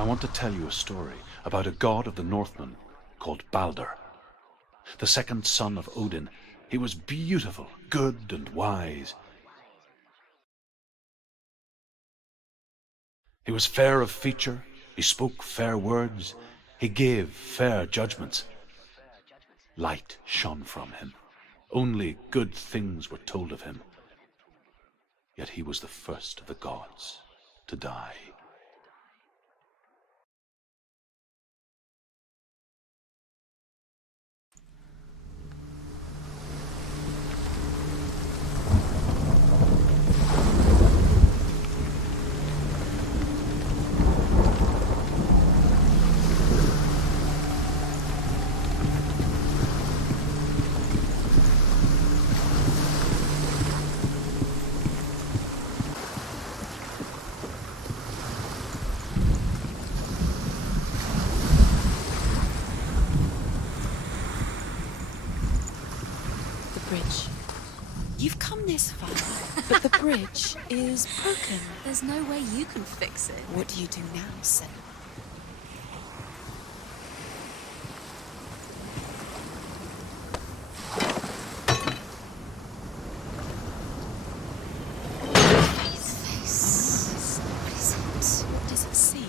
I want to tell you a story about a god of the Northmen called Balder. The second son of Odin. He was beautiful, good, and wise. He was fair of feature, he spoke fair words, he gave fair judgments. Light shone from him. Only good things were told of him. Yet he was the first of the gods to die. Bridge. You've come this far, but the bridge is broken. There's no way you can fix it. What do you do now, Sen? What is it? What does it see?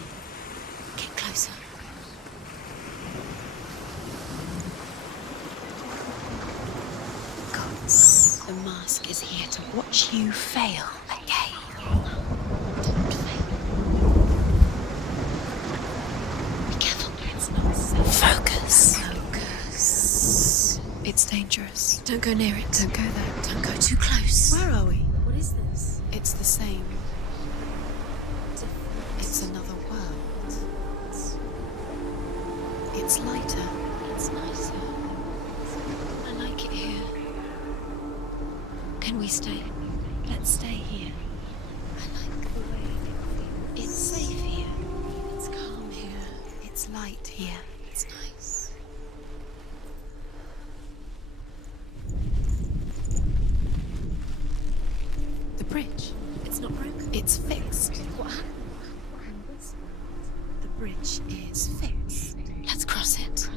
Get closer. The mask is here to watch you fail. Okay. Don't fail. Be careful. It's not safe. Focus. It's dangerous. Don't go near it. Don't go there. Don't go too close. Where are we? What is this? It's the same. It's another world. It's lighter. It's nicer. I like it here. Can we stay? Let's stay here. I like the way it feels. It's safe here. It's calm here. It's light here. It's nice. The bridge. It's not broken. It's fixed. What happened? The bridge is fixed. Let's cross it.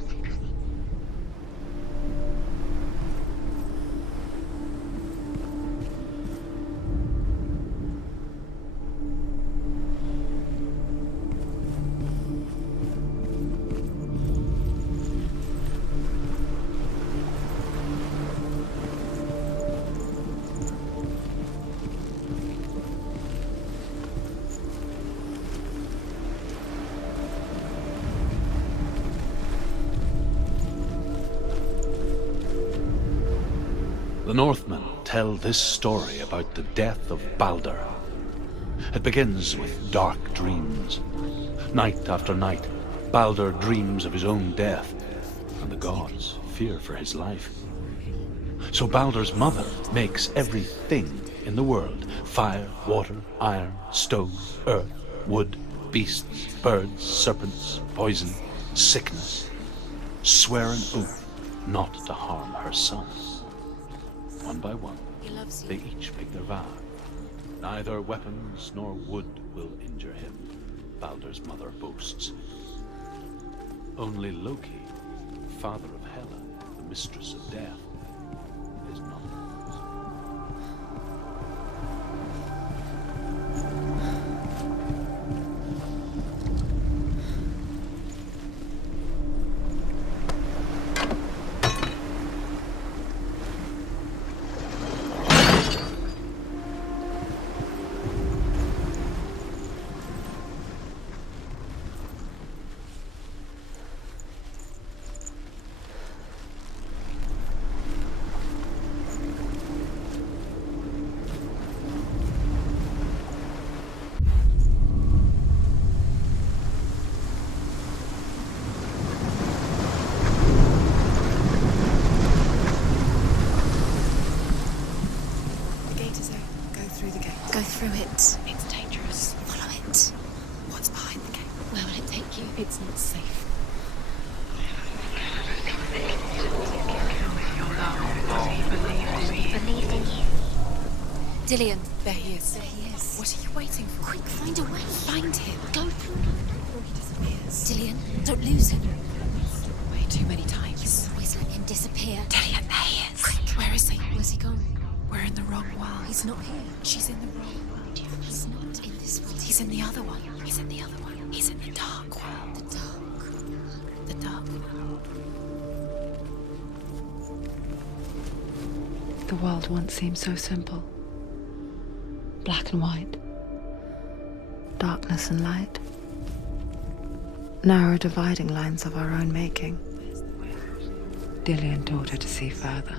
The Northmen tell this story about the death of Balder. It begins with dark dreams. Night after night, Balder dreams of his own death, and the gods fear for his life. So Balder's mother makes everything in the world: fire, water, iron, stone, earth, wood, beasts, birds, serpents, poison, sickness. Swear an oath not to harm her son. One by one, He loves you. they each make their vow. Neither weapons nor wood will injure him, Balder's mother boasts. Only Loki, father of Hela, the mistress of death, is not. Go through it. It's dangerous. Follow it. What's behind the gate? Where will it take you? It's not safe. Believed in you. Dillion. There he is. There he is. What are you waiting for? Quick, find a way. Find him. Go through. Dillion, don't lose him. Way too many times. Always let him disappear. Dillion, there he is. Quick. Where is he? Where's he gone? We're in the wrong world. He's not here. She's in the wrong world. He's not in this world. He's in the other one. He's in the other one. He's in the dark world. the dark. The dark world. The world once seemed so simple. Black and white. Darkness and light. Narrow dividing lines of our own making. Dillion taught her to see further.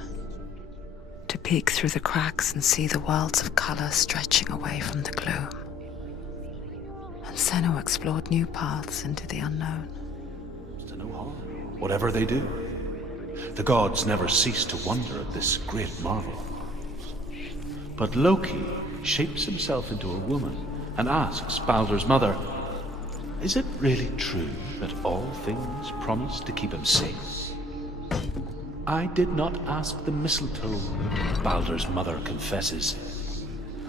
To peek through the cracks and see the worlds of color stretching away from the gloom. And Senua explored new paths into the unknown. To no harm, whatever they do. The gods never cease to wonder at this great marvel. But Loki shapes himself into a woman and asks Baldur's mother, is it really true that all things promise to keep him safe? I did not ask the mistletoe, Baldur's mother confesses.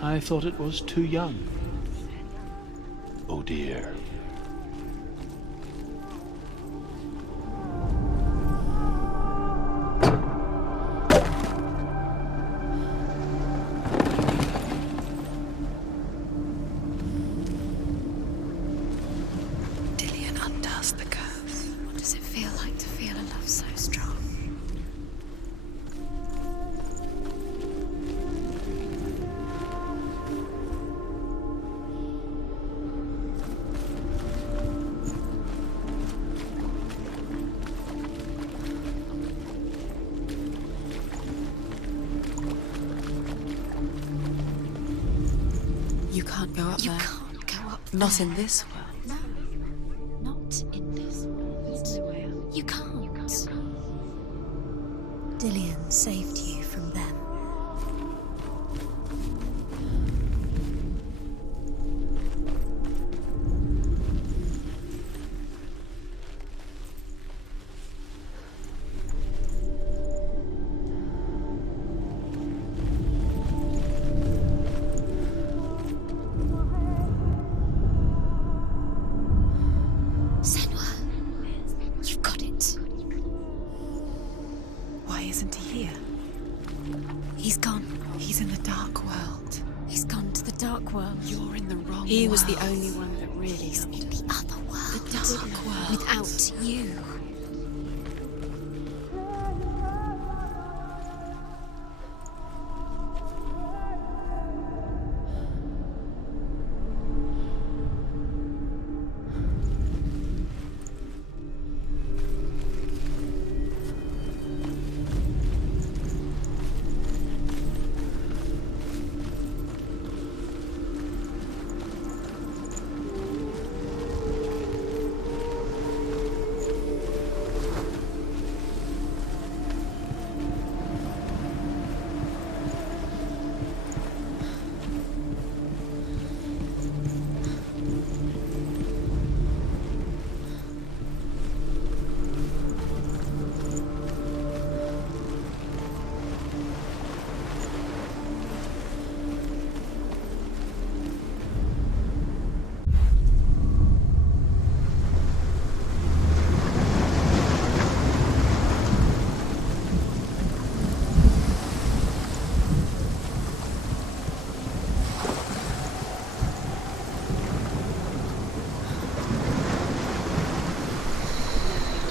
I thought it was too young. Oh dear. Dillion undoes the curse. What does it feel like to feel a love so strong? You can't go up You there. can't go up Not there. in this world. No, not in this world. You can't. Dillion saved you from them. Senua, you've got it. Why isn't he here? He's gone. He's in the dark world. He's gone to the dark world. You're in the wrong He world. was the only one that really He's loved in the other world. the dark world. Without you.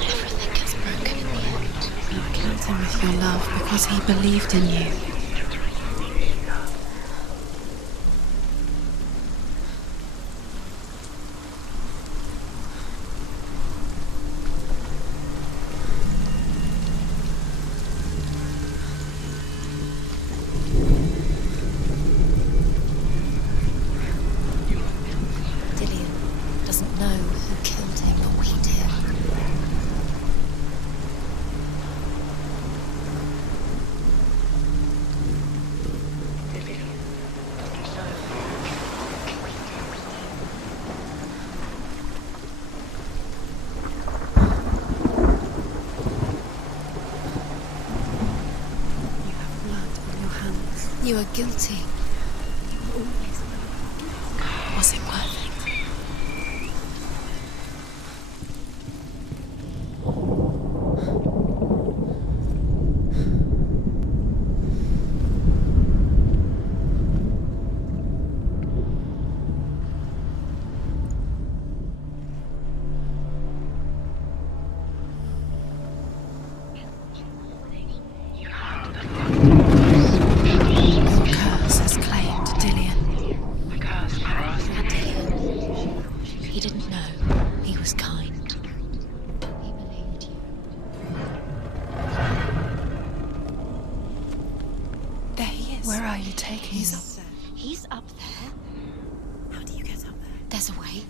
Everything gets broken in the end. You killed him with your love because he believed in you. Dillion doesn't know who killed him, but we do. You have blood on your hands. You are guilty. Was it worth it? was kind. He believed you. There he is. Where are you taking He's me? up there. He's up there. How do you get up there? There's a way.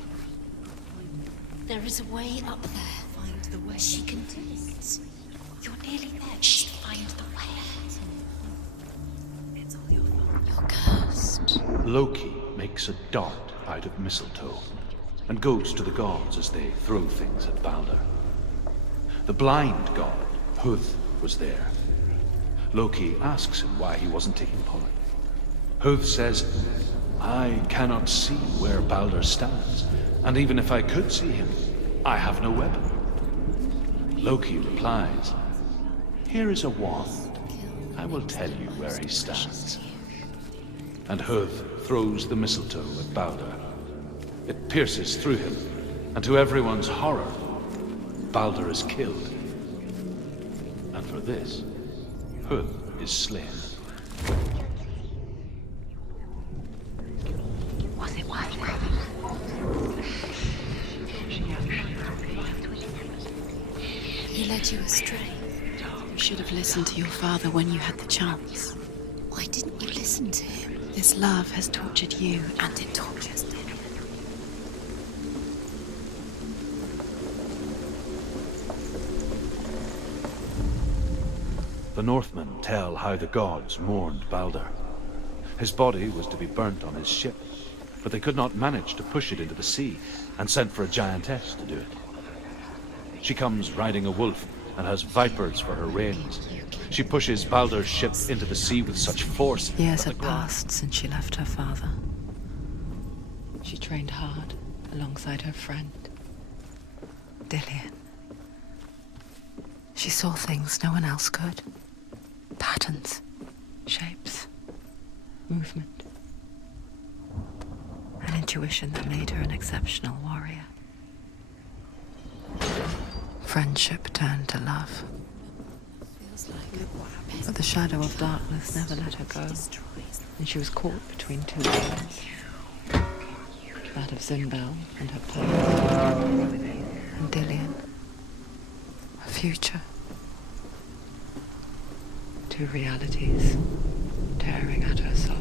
There is a way up there. Find the way. She can do it. You're nearly there. Just find the way. It's all your fault. You're cursed. Loki makes a dart out of mistletoe and goes to the gods as they throw things at Balder. The blind god, Huth, was there. Loki asks him why he wasn't taking part. Huth says, I cannot see where Balder stands, and even if I could see him, I have no weapon. Loki replies, here is a wand. I will tell you where he stands. And Huth throws the mistletoe at Balder. It pierces through him, and to everyone's horror, Balder is killed. And for this, Huth is slain. Was it worth it? He led you astray. You should have listened to your father when you had the chance. Why didn't you listen to him? This love has tortured you, and it tortures him. The Northmen tell how the gods mourned Balder. His body was to be burnt on his ship, but they could not manage to push it into the sea, and sent for a giantess to do it. She comes riding a wolf and has vipers for her reins. She pushes Balder's ship into the sea with such force Years that had the ground- passed since she left her father. She trained hard alongside her friend, Dillian. She saw things no one else could. Patterns, shapes, movement. An intuition that made her an exceptional warrior. Friendship turned to love. Feels like a But the shadow of darkness never let her go, and she was caught between two worlds. That of Zinbel and her past, and Dillian, her future. Two realities tearing at her soul.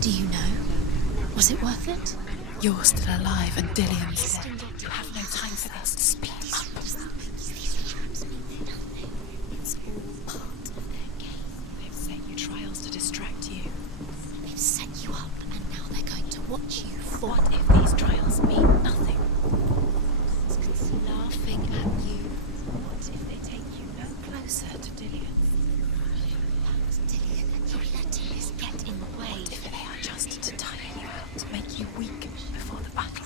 Do you know? Was it worth it? You're still alive, and Dillian's dead. You have no time for this. Speak up. It's all part of their game. They've set you trials to distract you. They've set you up, and now they're going to watch you fall. What if these trials mean nothing? Laughing at you. What if they take you no closer to Dillian? Dillian, and you're letting this get in the way. What if they are just to tire you out, to make you weak before the battle?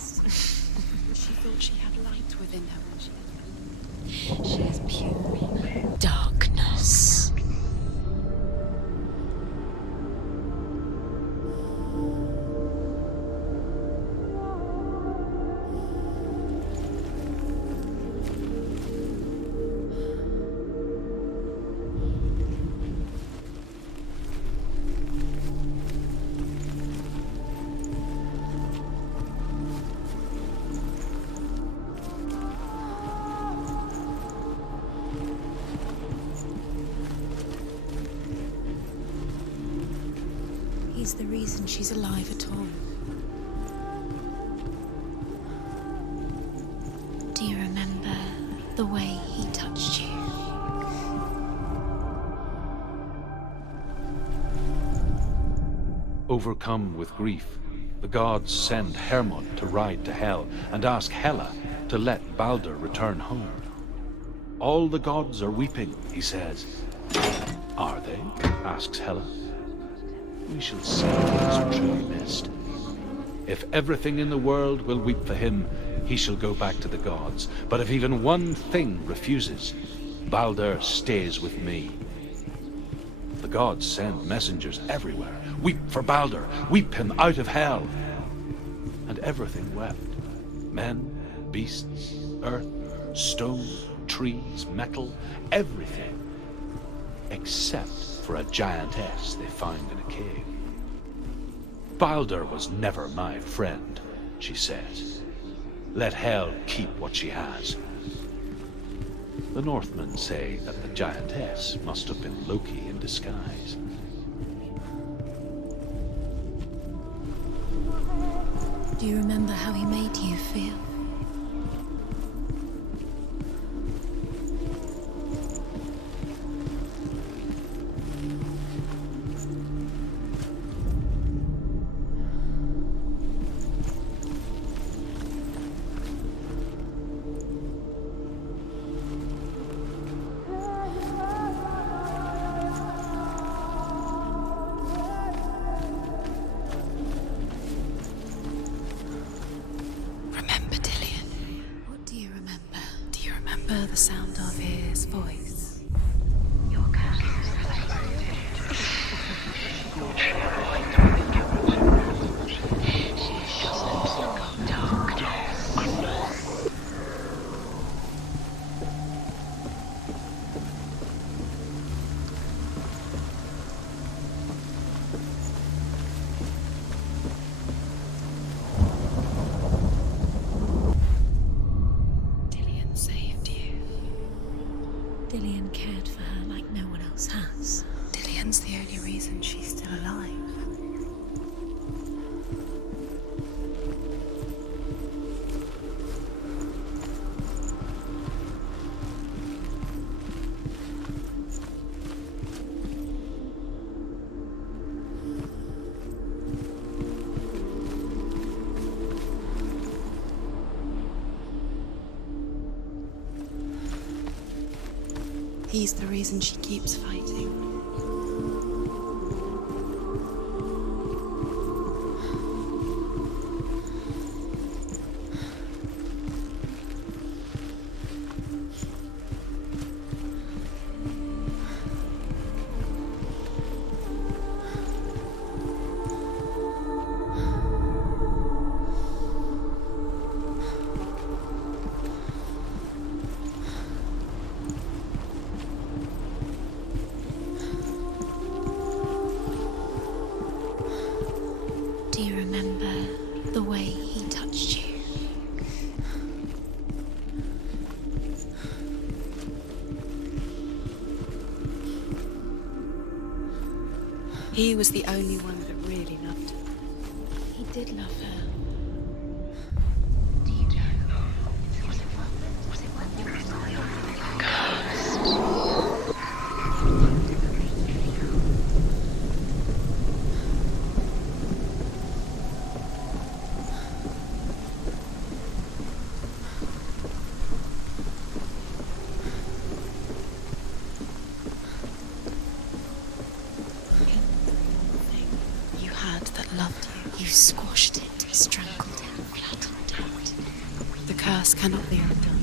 She thought she had light within her when She is pure darkness. He's the reason she's alive at all. Do you remember the way he touched you? Overcome with grief, the gods send Hermod to ride to Hel and ask Hela to let Balder return home. All the gods are weeping, he says. Are they? Asks Hela. We shall see what is truly missed. If everything in the world will weep for him, he shall go back to the gods. But if even one thing refuses, Balder stays with me. The gods send messengers everywhere. Weep for Balder, weep him out of hell. And everything wept. Men, beasts, earth, stone, trees, metal, everything. Except for a giantess they found in a cave. Balder was never my friend, she says. Let Hel keep what she has. The Northmen say that the giantess must have been Loki in disguise. Do you remember how he made you feel? Remember, Dillion? What do you remember? Do you remember the sound of his voice? Your Dillion saved you. Dillion cared for her like no one else has. Dillion's the only reason she's still alive. He's the reason she keeps fighting. Do you remember the way he touched you? He was the only one that really loved her. He did love her. Do you know? Was it when you were you had that loved you? You squashed it, strangled it, flattened it. The curse cannot be undone.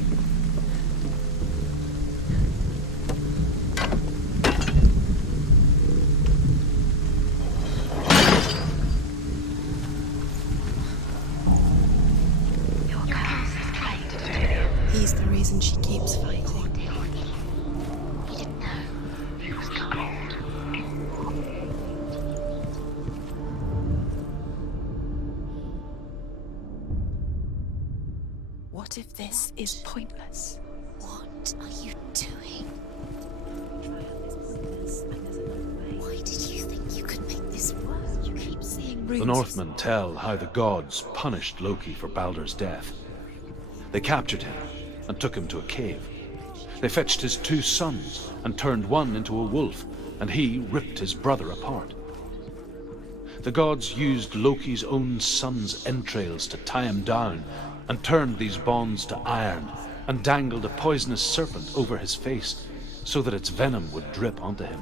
He's the reason she keeps fighting. He didn't know. He was cold. What if this is pointless? What are you doing? Why did you think you could make this work? You keep seeing runes. The Northmen tell how the gods punished Loki for Balder's death. They captured him and took him to a cave. They fetched his 2 sons and turned one into a wolf, and he ripped his brother apart. The gods used Loki's own son's entrails to tie him down and turned these bonds to iron and dangled a poisonous serpent over his face so that its venom would drip onto him.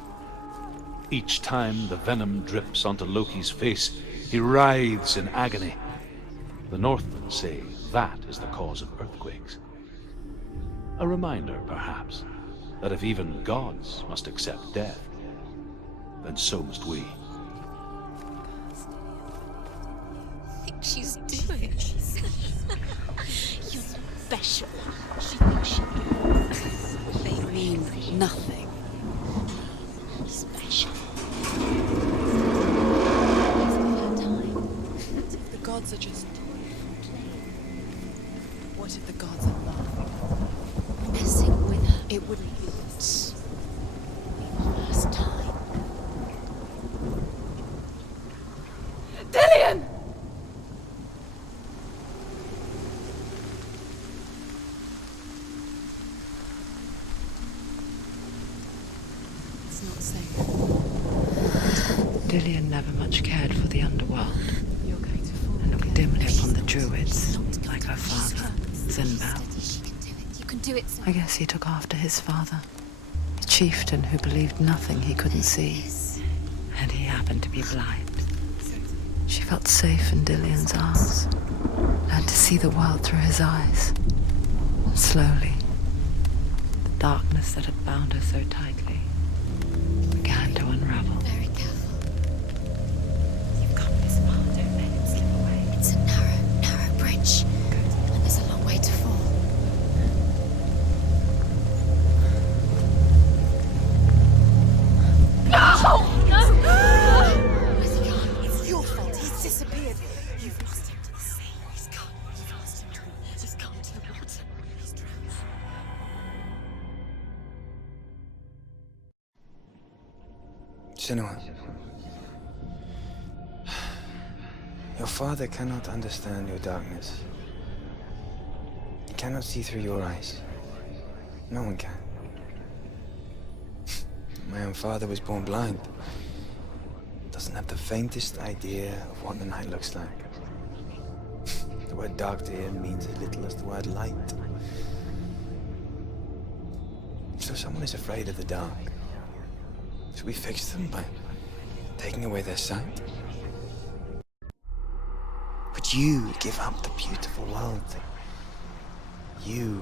Each time the venom drips onto Loki's face, he writhes in agony. The Northmen say that is the cause of earthquakes. A reminder, perhaps, that if even gods must accept death, then so must we. She's doing. You're special. She thinks she is. They mean nothing. Special. Time. She's toying and playing. What if the gods are laughing? Messing with her. It wouldn't be this. The first time. Dillian! It's not safe. Dillian never much cared for the underworld You're going to fall. and looked again. dimly upon the druids, like her father, Zinbel. She can do it. You can do it. I guess he took after his father, a chieftain who believed nothing he couldn't see, and he happened to be blind. She felt safe in Dillian's arms, learned to see the world through his eyes. And slowly, the darkness that had bound her so tightly began to unravel. Very careful. You've come this far, don't let him slip away. It's a narrow bridge. And there's a long way to fall. Where's he gone? It's your fault. He's disappeared. You've lost him to the sea. He's gone. You've lost him to the He's gone to the water. He's drowned. Senua, your father cannot understand your darkness. He cannot see through your eyes. No one can. My own father was born blind. Doesn't have the faintest idea of what the night looks like. The word dark to him means as little as the word light. So someone is afraid of the dark. Should we fix them by taking away their sight? Would you give up the beautiful world that you,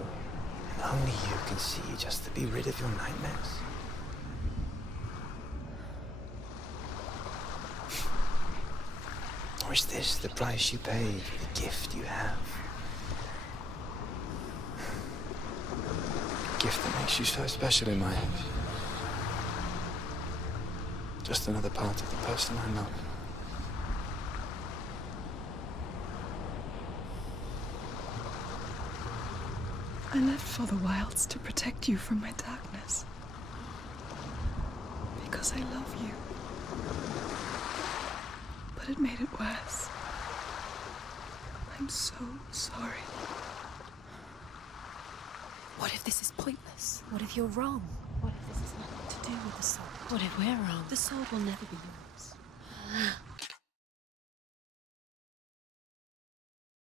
and only you, can see just to be rid of your nightmares? Or is this the price you pay for the gift you have? A gift that makes you so special in my eyes. Just another part of the person I love. I left for the wilds to protect you from my darkness. Because I love you. But it made it worse. I'm so sorry. What if this is pointless? What if you're wrong? What if this has nothing to do with the sword? What if we're wrong? The sword will never be yours.